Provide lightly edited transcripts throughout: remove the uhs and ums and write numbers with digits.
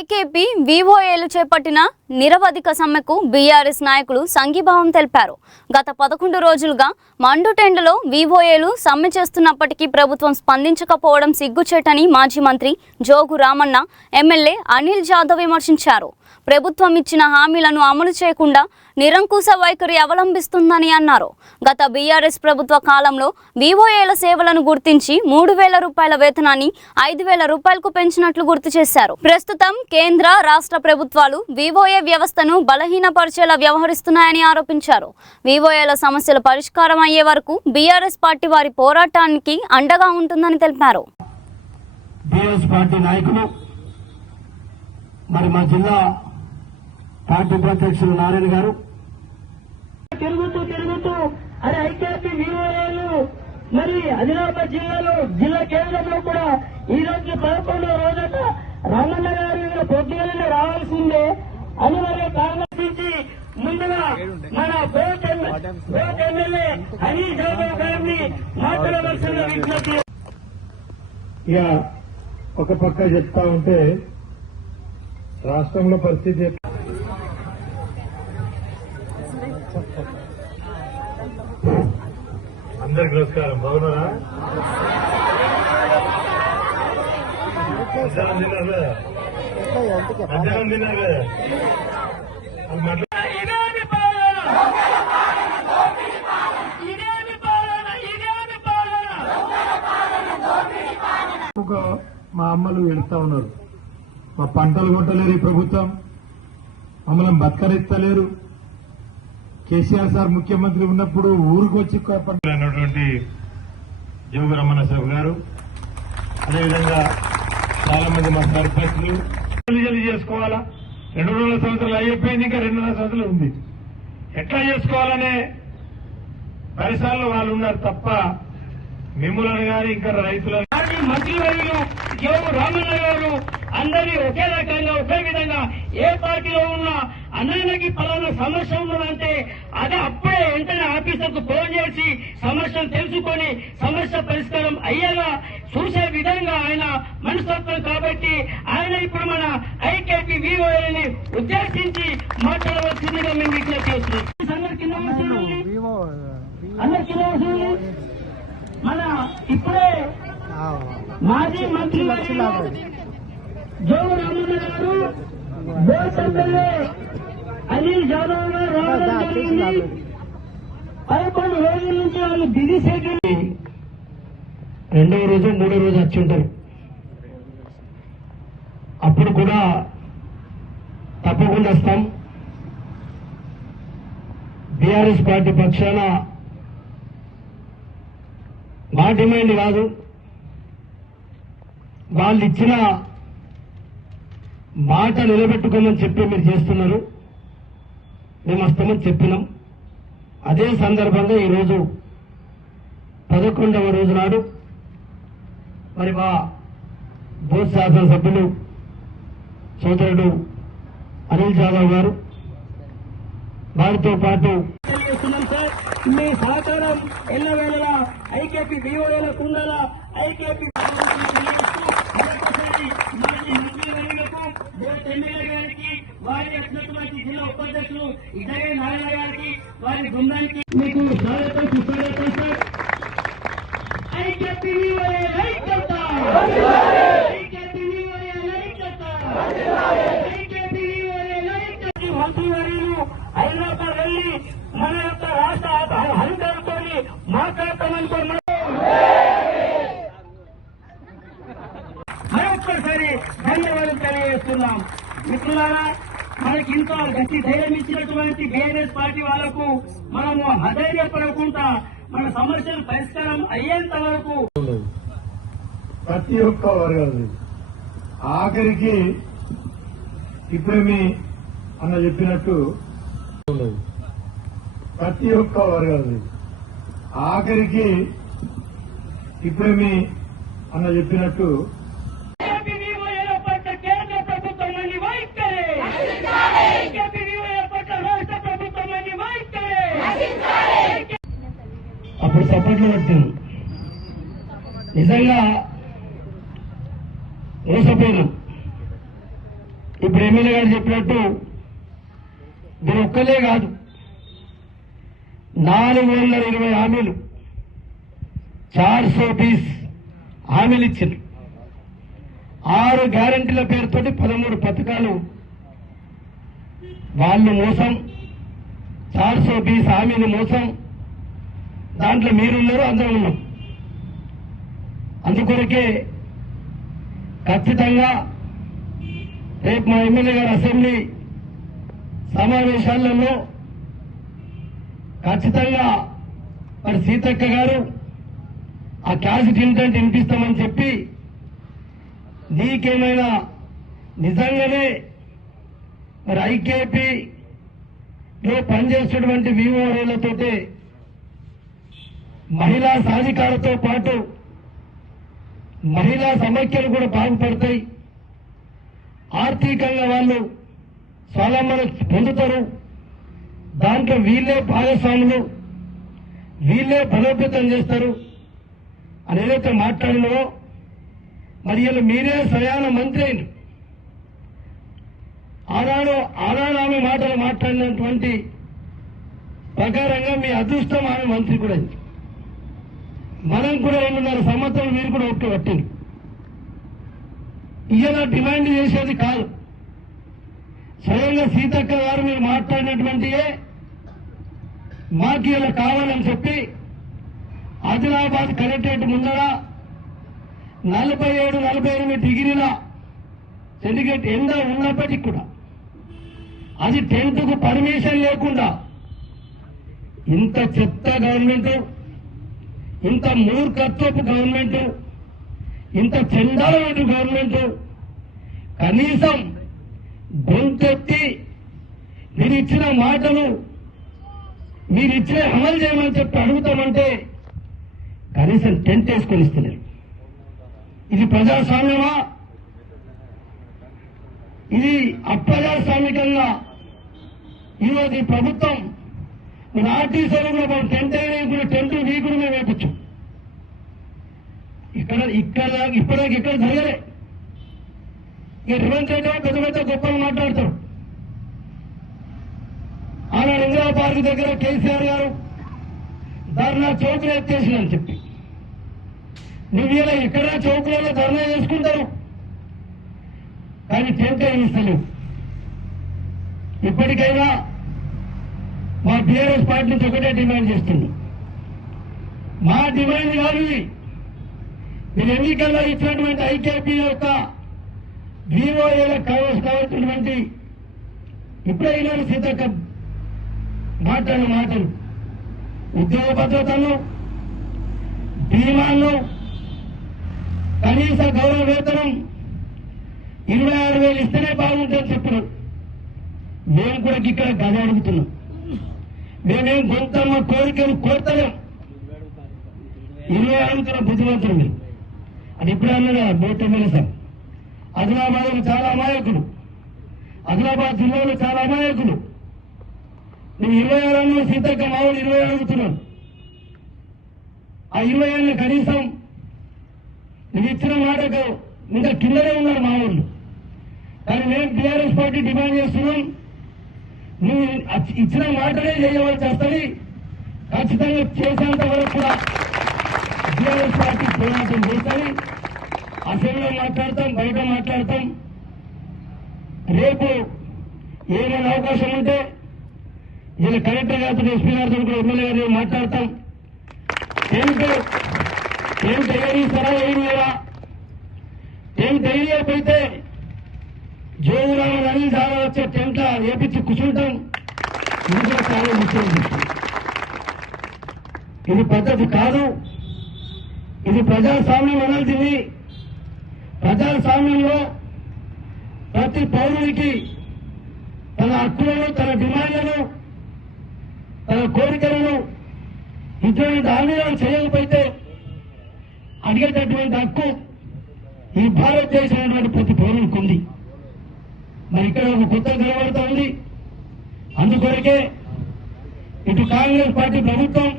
IKP వివోఏలు చేపట్టిన నిరవధిక సమ్మెకు బీఆర్ఎస్ నాయకులు సంఘీభావం తెలిపారు. గత 11 రోజులుగా మండుటెండలో వివోఏలు సమ్మె చేస్తున్నప్పటికీ ప్రభుత్వం స్పందించకపోవడం సిగ్గుచేటని మాజీ మంత్రి జోగు రామన్న, ఎమ్మెల్యే అనిల్ జాదవ్ విమర్శించారు. ప్రభుత్వం ఇచ్చిన హామీలను అమలు చేయకుండా నిరంకుశ వైఖరి అవలంబిస్తుందని అన్నారు. గత బీఆర్ఎస్ ప్రభుత్వ కాలంలో వివోఏల సేవలను గుర్తించి 3,000 రూపాయల వేతనాన్ని 5,000 రూపాయలకు పెంచినట్లు గుర్తు చేశారు. ప్రస్తుతం కేంద్ర రాష్ట్ర ప్రభుత్వాలు వివోఏ వ్యవస్థను బలహీనపరిచేలా వ్యవహరిస్తున్నాయని ఆరోపించారు. వివోఏల సమస్యల పరిష్కారం అయ్యే వరకు బీఆర్ఎస్ పార్టీ వారి పోరాటానికి అండగా ఉంటుందని తెలిపారు. మా జిల్లా పార్టీ ఉపాధ్యక్షులు నారాయణ గారు తిరుగుతూ అరే ఐకేపీ వివోఏలు మరి ఆదిలాబాద్ జిల్లా కేంద్రంలో కూడా ఈ రోజు 11వ రోజట రామన్న గారు పొద్దుగానే రావాల్సిందే అని మరి కాంగ్రెస్ ముందుగా మన బోట్ ఎమ్మెల్యే అనిల్ జాదవ్ గారిని మాట్లాడవలసిన విజ్ఞప్తి. ఇక ఒక పక్క చెప్తా ఉంటే రాష్ట్రంలో పరిస్థితి అందరికి నమస్కారం. బాగున్నారా? మధ్యాహ్నం తిన్నారు కదా? మా అమ్మలు వెళుతా ఉన్నారు. మా పంటలు కొట్టలేరు ఈ ప్రభుత్వం, మమ్మల్ని బతకరిస్తలేరు. కేసీఆర్ సార్ ముఖ్యమంత్రి ఉన్నప్పుడు ఊరికొచ్చి అన్నటువంటి జోగు రమణ సాబ్ గారు, అదేవిధంగా చాలా మంది మా సర్పంచ్లు జల్దీ చేసుకోవాలా, 2 సంవత్సరాలు అయిపోయింది, ఇంకా 2.5 సంవత్సరాలు ఉంది. ఎట్లా చేసుకోవాలనే పరిసరాల్లో వాళ్ళు ఉన్నారు తప్ప మిమ్ములను గాని ఇంకా రైతులను మంత్రివర్యులు జోగు రామన్న గారు అందరి ఒకే రకంగా ఒకే విధంగా ఏ పార్టీలో ఉన్నా అన్నయ్యకి పలానా సమస్య ఉన్నదంటే అదే అప్పుడే వెంటనే ఆఫీసర్కు ఫోన్ చేసి సమస్యను తెలుసుకొని సమస్య పరిష్కారం అయ్యేలా చూసే విధంగా ఆయన మనస్తత్వం కాబట్టి ఆయన ఇప్పుడు మన ఐకేపీ వివోఏని ఉద్దేశించి మాట్లాడవలసిందిగా మేము విజ్ఞప్తి చేస్తున్నాం. అందరికీ మన ఇప్పుడే మాజీ మంత్రి జోగు రామన్న గారు బోట్ ఎమ్మెల్యే అనిల్ జాదవ్ గారు రావడం జరిగింది. 11 రోజుల నుంచి వాళ్ళు బిజీ షెడ్యూల్ 2వ రోజు 3వ రోజు వచ్చి ఉంటారు. అప్పుడు కూడా తప్పకుండా వస్తాం. బీఆర్ఎస్ పార్టీ పక్షాన మా డిమాండ్ కాదు, వాళ్ళు ఇచ్చిన మాట నిలబెట్టుకోమని చెప్పి మీరు చేస్తున్నారు. మేము వస్తామని చెప్పినాం. అదే సందర్భంగా ఈరోజు 11వ రోజు నాడు మరి మా బోత్ శాసనసభ్యులు సోదరుడు అనిల్ జాదవ్ గారు వారితో పాటు మీ సహకారం ఎల్లవేళలా ఐకేపీ వివోఏలకు ఉండాలా. ఐకేపీ ఎమ్మెల్యే గారికి, వారికి వచ్చినటువంటి జిల్లా ఉపాధ్యక్షులు ఇద్దరే నారాయణ గారికి, వారి బృందానికి మీకు స్వాగతం సుస్వాగతం సార్. ఐకేపీ వివోఏ ఐక్యత, ఐకేపీ వివోఏ ఐక్యత, ఐకేపీ వివోఏ ఐక్యత. మంత్రివర్యులు హైదరాబాద్ వెళ్లి మన యొక్క రాష్ట్ర అధికారులతో మాట్లాడతామనుకోమని మరొక్కసారి ధన్యవాదాలు తెలియజేస్తున్నాం. మిత్రులారా, మనకి ఇంత గట్టి ధైర్యం ఇచ్చినటువంటి బీఆర్ఎస్ పార్టీ వాళ్లకు మనము అధైర్యపడకుండా మన సమస్యలు పరిష్కారం అయ్యేంత వరకు ప్రతి ఒక్క వర్గాలు ఆఖరికి ఇప్పుడేమి అన్న చెప్పినట్టు ప్రతి ఒక్క వర్గాలు ఆఖరికి ఇప్పుడేమి అన్న చెప్పినట్టు అప్పుడు సపోర్ట్లు పెట్టాను. నిజంగా మోసపోయినాం. ఇప్పుడు ఎమ్మెల్యే గారు చెప్పినట్టు మీరు ఒక్కలే కాదు 420 హామీలు 420 హామీలు ఇచ్చింది. 6 గ్యారంటీల పేరుతోటి 13 పథకాలు వాళ్ళు మోసం, 420 హామీలు మోసం. దాంట్లో మీరున్నారు, అందరం ఉన్నాం. అందుకొరకే ఖచ్చితంగా రేపు మా ఎమ్మెల్యే గారు అసెంబ్లీ సమావేశాలలో ఖచ్చితంగా మరి సీతక్క గారు ఆ క్యాసెట్ ఇంటెంట్ వినిపిస్తామని చెప్పి నీకేమైనా నిజంగానే మరి ఐకేపీలో పనిచేసేటువంటి వివోఏలతోటే మహిళా సాధికారతో పాటు మహిళా సమైక్యలు కూడా బాగుపడతాయి, ఆర్థికంగా వాళ్ళు స్వావలంబన పొందుతారు, దాంట్లో వీళ్ళే భాగస్వాములు, వీళ్ళే బలోపేతం చేస్తారు అని ఏదైతే మాట్లాడినో మరి ఇలా మీరే స్వయాన మంత్రి అయిన ఆనాడు ఆమె మాటలు మాట్లాడినటువంటి ప్రకారంగా మీ అదృష్టం ఆమె మంత్రి కూడా అయింది. మనం కూడా 2.5 సంవత్సరాలు మీరు కూడా ఒప్పు పట్టింది. ఇలా డిమాండ్ చేసేది కాదు. స్వయంగా సీతక్క గారు మీరు మాట్లాడినటువంటియే మాకు ఇలా కావాలని చెప్పి ఆదిలాబాద్ కలెక్టరేట్ ముందర 47-48 డిగ్రీల సెంటిగ్రేడ్ ఎండ ఉన్నప్పటికీ కూడా అది టెంట్కు పర్మిషన్ లేకుండా ఇంత చెత్త గవర్నమెంట్, ఇంత మూర్ఖత్వపు గవర్నమెంట్, ఇంత చండాలమైన గవర్నమెంట్ కనీసం గొంతెత్తి మీరిచ్చిన మాటలు మీరిచ్చే అమలు చేయమని చెప్పి అడుగుతామంటే కనీసం టెంట్ వేసుకొని ఇస్తున్నారు. ఇది ప్రజాస్వామ్యమా? ఇది అప్రజాస్వామికంగా ఈరోజు ఈ ప్రభుత్వం ఆర్టీసీలో కూడా మనం టెంట్ వేయకుండా టెంట్ వీకుడు మేము వేయచ్చు. ఇప్పటిదాకా ఇక్కడ జరగలే. ఇక రేవంత్ రెడ్డి పెద్ద పెద్ద గొప్పలు మాట్లాడతారు. ఆనాడు ఇందిరా పార్క్ దగ్గర కేసీఆర్ గారు ధర్నా చౌకులు ఎత్తేసిందని చెప్పి నువ్వు ఇలా ఎక్కడ చౌకులలో ధర్నా చేసుకుంటారు, కానీ టెంట్ వేయిస్తలేవు. ఇప్పటికైనా మా బీఆర్ఎస్ పార్టీ నుంచి ఒకటే డిమాండ్ చేస్తుంది. మా డిమాండ్ కాదు ఇది. మీరు ఎన్నికల్లో ఇచ్చినటువంటి ఐకేపీ యొక్క వివోఏలకు కావాల్సినటువంటి ఇప్పుడైనా సీతక్క మాట్లాడిన మాటలు ఉద్యోగ భద్రతను, బీమాను, కనీస గౌరవ వేతనం 26,000 ఇస్తేనే బాగుంటుందని చెప్పినారు. మేము కూడా ఇక్కడ గద అడుగుతున్నాం. మేమేం కొంతమ్మ కోరికలు కోరతలేం, 20 అడుగుతున్న బుద్ధిమంతులు మీరు. అది ఇప్పుడు అన్నదా బోట్ ఎమ్మెల్యే సార్, ఆదిలాబాద్ చాలా అమాయకులు, ఆదిలాబాద్ జిల్లాలో చాలా అమాయకులు. నువ్వు 26 అన్న సీతక్క మావులు 20 అడుగుతున్నాను. ఆ 20 అన్న కనీసం నువ్వు ఇచ్చిన మాటకు ఇంకా కిందనే ఉన్నారు మా ఊళ్ళు. కానీ మేము టీఆర్ఎస్ పార్టీ డిమాండ్ చేస్తున్నాం, నువ్వు ఇచ్చిన మాటనే చేయవలసి వస్తుంది. ఖచ్చితంగా చేసేంత వరకు కూడా టీఆర్ఎస్ పార్టీ పోరాటం చేస్తుంది. అసెంబ్లీలో మాట్లాడతాం, బయట మాట్లాడతాం. రేపు ఏమైనా అవకాశం ఉంటే ఇలా కలెక్టర్ గారితో, ఎస్పీ గారితో కూడా, ఎమ్మెల్యే గారితో మాట్లాడతాం. ఏం తయారీస్తారా ఏం లేదా? ఏం తెలియకపోతే జోగురామ అన్ని చాలా వచ్చే టెంట వేపించి కూర్చుంటాం. ఇది కూడా చాలా ముఖ్యం. ఇది పద్ధతి కాదు. ఇది ప్రజాస్వామ్యం అనాల్సింది. ప్రజాస్వామ్యంలో ప్రతి పౌరునికి తన హక్కులను, తన డిమాండ్లను, తన కోరికలను ఇటువంటి హామీలను చేయకపోతే అడిగేటటువంటి హక్కు ఈ భారతదేశం ప్రతి పౌరునికి ఉంది. మరి ఇక్కడ ఒక కొత్త కనబడుతూ ఉంది. అందుకొరకే ఇటు కాంగ్రెస్ పార్టీ ప్రభుత్వం,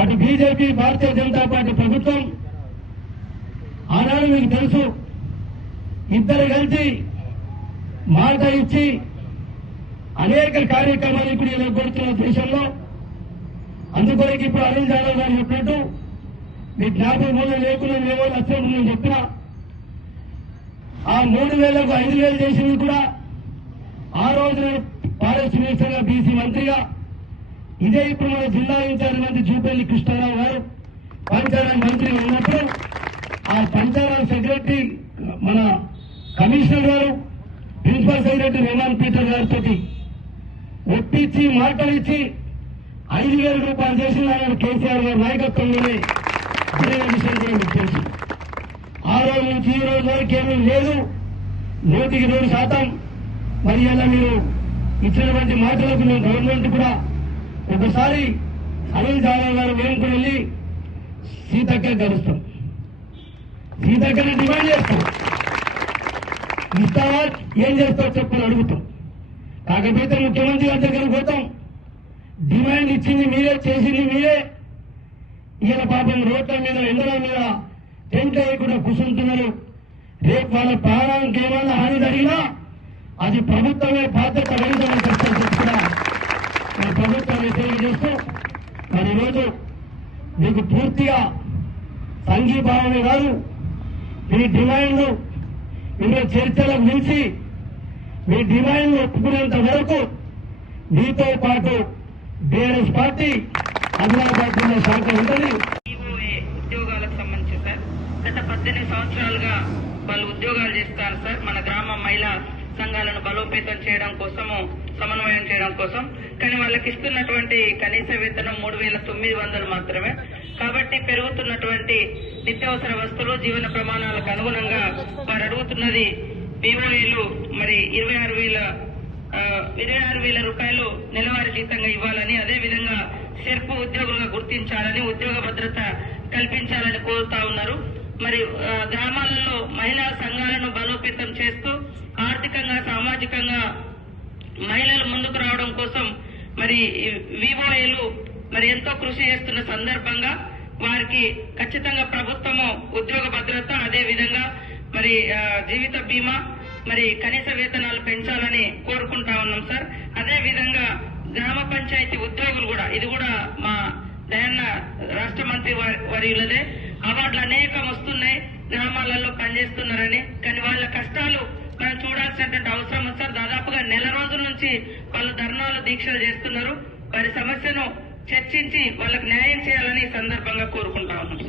అటు బీజేపీ, భారతీయ జనతా పార్టీ ప్రభుత్వం ఆనాడు మీకు తెలుసు, ఇద్దరు కలిసి మాట ఇచ్చి అనేక కార్యక్రమాలు ఇప్పుడు ఎదుర్కొంటున్న దేశంలో. అందుకొరకు ఇప్పుడు అనిల్ జాదవ్ గారు చెప్పినట్టు మీ జ్ఞాపకం లేకుండా మేము లక్ష్యం నేను చెప్పిన ఆ 3,000కు 5,000 చేసింది కూడా ఆ రోజు ఫారెస్ట్ మినిస్టర్ గా బీసీ మంత్రిగా ఇదే ఇప్పుడు మన జిల్లా ఇన్ఛార్జ్ మంత్రి జూపల్లి కృష్ణారావు గారు పంచాయతీ మంత్రి ఉన్నప్పుడు ఆ పంచాయతీ సెక్రటరీ మన కమిషనర్ గారు ప్రిన్సిపల్ సెక్రటరీ రెమాన్ పీటర్ గారితో ఒప్పించి మాట్లాడించి 5,000 రూపాయలు చేసిన ఆయన కేసీఆర్ గారి నాయకత్వంలోనే అదే విషయం కూడా మీకు తెలుసు. ఆ రోజు నుంచి ఈ రోజు వరకు ఏమీ లేదు. 100% మరి ఇలా మీరు ఇచ్చినటువంటి మాటలకు మేము గవర్నమెంట్ కూడా ఒకసారి అనిల్ జాదవ్ గారు మేము కూడా వెళ్ళి సీతక్క కలుస్తాం, సీతక్కని డిమాండ్ చేస్తాం, ఇస్తావా ఏం చేస్తావు చెప్పని అడుగుతాం. కాకపోతే ముఖ్యమంత్రి గారి దగ్గరకు పోతాం, డిమాండ్ ఇచ్చింది మీరే, చేసింది మీరే. ఈయన పాపం రోడ్ల మీద ఎండల మీద టెంట్ వేయకుండా కూర్చుంటున్నారు. రేపు వాళ్ళ ప్రాణానికి ఏమన్నా హాని జరిగినా అది ప్రభుత్వమే బాధ్యత వహించమని చెప్పి కూడా మన ప్రభుత్వాన్ని తెలియజేస్తూ మరి ఈరోజు మీకు పూర్తిగా సంఘీభావమే కాదు, మీ డిమాండ్లు ఇందులో చర్చలకు మించి మీ డిమాండ్లు ఒప్పుకునేంత వరకు మీతో పాటు బీఆర్ఎస్ పార్టీ ఆదిలాబాద్ జిల్లా శాఖ ఉంటుంది. ఉద్యోగాలకు సంబంధించి సార్ గత 18 సంవత్సరాలుగా వాళ్ళు ఉద్యోగాలు చేస్తారు సార్. మన గ్రామ మహిళా సంఘాలను బలోపేతం చేయడం కోసము, సమన్వయం చేయడం కోసం. కానీ వాళ్ళకి ఇస్తున్నటువంటి కనీస వేతనం 3,900 మాత్రమే. కాబట్టి పెరుగుతున్నటువంటి నిత్యావసర వస్తువులు, జీవన ప్రమాణాలకు అనుగుణంగా వారు అడుగుతున్నది బీఓఏలు మరి 26,000 రూపాయలు నెలవారీ జీతంగా ఇవ్వాలని, అదేవిధంగా షెర్పు ఉద్యోగులుగా గుర్తించాలని, ఉద్యోగ భద్రత కల్పించాలని కోరుతా ఉన్నారు. మరి గ్రామాలలో మహిళా సంఘాలను బలోపేతం చేస్తూ ఆర్థికంగా, సామాజికంగా మహిళలు ముందుకు రావడం కోసం మరి వివోఏలు మరి ఎంతో కృషి చేస్తున్న సందర్భంగా వారికి ఖచ్చితంగా ప్రభుత్వము ఉద్యోగ భద్రత, అదేవిధంగా మరి జీవిత బీమా, మరి కనీస వేతనాలు పెంచాలని కోరుకుంటా ఉన్నాం సార్. అదేవిధంగా గ్రామ పంచాయతీ ఉద్యోగులు కూడా, ఇది కూడా మా దయన్న రాష్ట్ర మంత్రి వర్యులదే, అవార్డులు అనేకం వస్తున్నాయి, గ్రామాలలో పనిచేస్తున్నారని. కానీ వాళ్ళ కష్టాలు మనం చూడాల్సినటువంటి అవసరం ఉంది సార్. దాదాపుగా నెల రోజుల నుంచి వాళ్ళు ధర్నాలు, దీక్షలు చేస్తున్నారు. వారి సమస్యను చర్చించి వాళ్ళకు న్యాయం చేయాలని ఈ సందర్భంగా కోరుకుంటా ఉన్నాం.